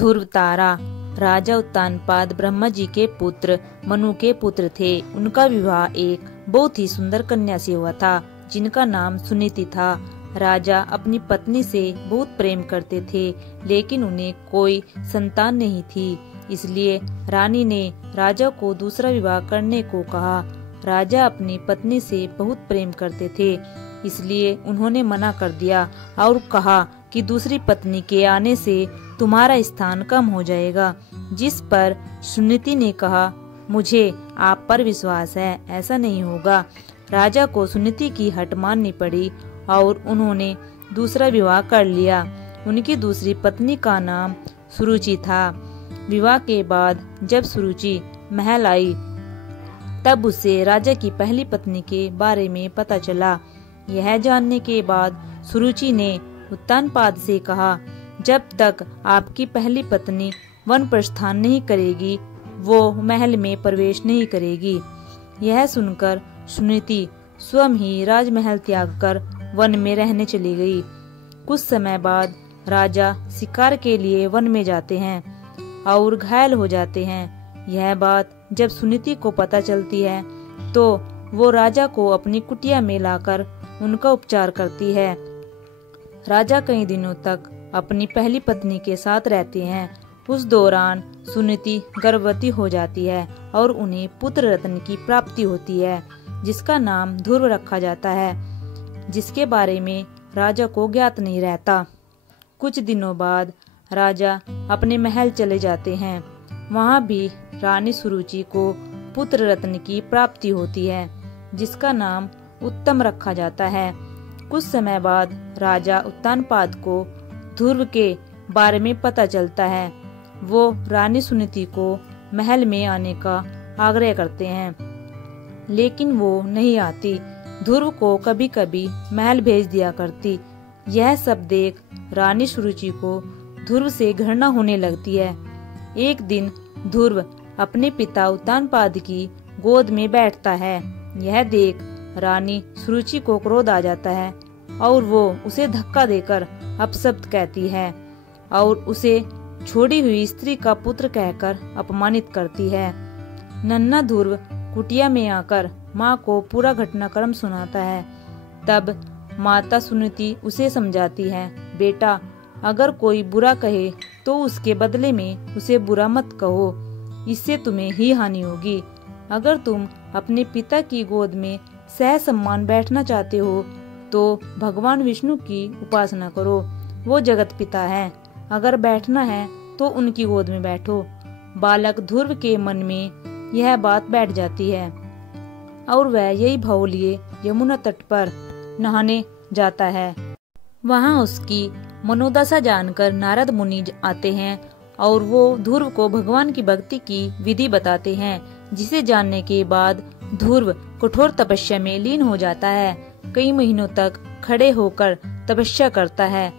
ध्रुव तारा राजा उत्तानपाद ब्रह्मा जी के पुत्र मनु के पुत्र थे। उनका विवाह एक बहुत ही सुंदर कन्या से हुआ था जिनका नाम सुनीति था। राजा अपनी पत्नी से बहुत प्रेम करते थे, लेकिन उन्हें कोई संतान नहीं थी। इसलिए रानी ने राजा को दूसरा विवाह करने को कहा। राजा अपनी पत्नी से बहुत प्रेम करते थे, इसलिए उन्होंने मना कर दिया और कहा कि दूसरी पत्नी के आने से तुम्हारा स्थान कम हो जाएगा। जिस पर सुनीति ने कहा, मुझे आप पर विश्वास है, ऐसा नहीं होगा। राजा को सुनीति की हट माननी पड़ी और उन्होंने दूसरा विवाह कर लिया। उनकी दूसरी पत्नी का नाम सुरुचि था। विवाह के बाद जब सुरुचि महल आई तब उसे राजा की पहली पत्नी के बारे में पता चला। यह जानने के बाद सुरुचि ने उत्तानपाद से कहा, जब तक आपकी पहली पत्नी वन प्रस्थान नहीं करेगी वो महल में प्रवेश नहीं करेगी। यह सुनकर सुनीति स्वयं ही राजमहल त्याग कर वन में रहने चली गई। कुछ समय बाद राजा शिकार के लिए वन में जाते हैं और घायल हो जाते हैं। यह बात जब सुनीति को पता चलती है तो वो राजा को अपनी कुटिया में लाकर उनका उपचार करती है। राजा कई दिनों तक अपनी पहली पत्नी के साथ रहते हैं। उस दौरान सुनीति गर्भवती हो जाती है और उन्हें पुत्र रत्न की प्राप्ति होती है, जिसका नाम ध्रुव रखा जाता है, जिसके बारे में राजा को ज्ञात नहीं रहता। कुछ दिनों बाद राजा अपने महल चले जाते हैं। वहाँ भी रानी सुरुचि को पुत्र रत्न की प्राप्ति होती है, जिसका नाम उत्तम रखा जाता है। कुछ समय बाद राजा उत्तानपाद को ध्रुव के बारे में पता चलता है। वो रानी सुनीति को महल में आने का आग्रह करते हैं, लेकिन वो नहीं आती। ध्रुव को कभी कभी महल भेज दिया करती। यह सब देख रानी सुरुचि को ध्रुव से घृणा होने लगती है। एक दिन ध्रुव अपने पिता उत्तानपाद की गोद में बैठता है। यह देख रानी सुरुचि को क्रोध आ जाता है और वो उसे धक्का देकर अपशब्द कहती है और उसे छोड़ी हुई स्त्री का पुत्र कहकर अपमानित करती है। नन्हा ध्रुव कुटिया में आकर माँ को पूरा घटनाक्रम सुनाता है। तब माता सुनीति उसे समझाती है, बेटा अगर कोई बुरा कहे तो उसके बदले में उसे बुरा मत कहो, इससे तुम्हें ही हानि होगी। अगर तुम अपने पिता की गोद में सह सम्मान बैठना चाहते हो तो भगवान विष्णु की उपासना करो, वो जगत पिता है। अगर बैठना है तो उनकी गोद में बैठो। बालक ध्रुव के मन में यह बात बैठ जाती है और वह यही भाव लिए यमुना तट पर नहाने जाता है। वहाँ उसकी मनोदशा जानकर नारद मुनि आते हैं और वो ध्रुव को भगवान की भक्ति की विधि बताते हैं, जिसे जानने के बाद ध्रुव कठोर तपस्या में लीन हो जाता है। कई महीनों तक खड़े होकर तपस्या करता है।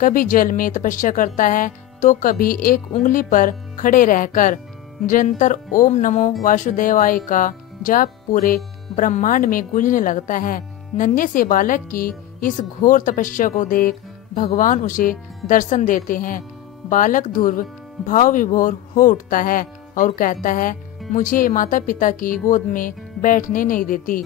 कभी जल में तपस्या करता है तो कभी एक उंगली पर खड़े रहकर निरंतर ओम नमो वासुदेवाय का जाप पूरे ब्रह्मांड में गूंजने लगता है। नन्हे से बालक की इस घोर तपस्या को देख भगवान उसे दर्शन देते हैं। बालक ध्रुव भाव विभोर हो उठता है और कहता है, मुझे माता पिता की गोद में बैठने नहीं देती।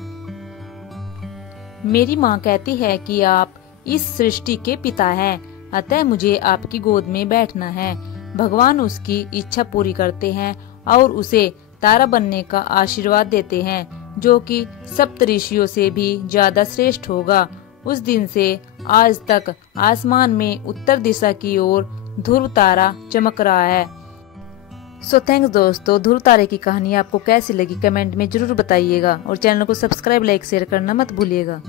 मेरी माँ कहती है कि आप इस सृष्टि के पिता हैं, अतः मुझे आपकी गोद में बैठना है। भगवान उसकी इच्छा पूरी करते हैं और उसे तारा बनने का आशीर्वाद देते हैं, जो कि सप्त ऋषियों से भी ज्यादा श्रेष्ठ होगा। उस दिन से आज तक आसमान में उत्तर दिशा की ओर ध्रुव तारा चमक रहा है। सो थैंक्स दोस्तों। ध्रुव तारे की कहानी आपको कैसी लगी कमेंट में जरूर बताइएगा और चैनल को सब्सक्राइब, लाइक, शेयर करना मत भूलिएगा।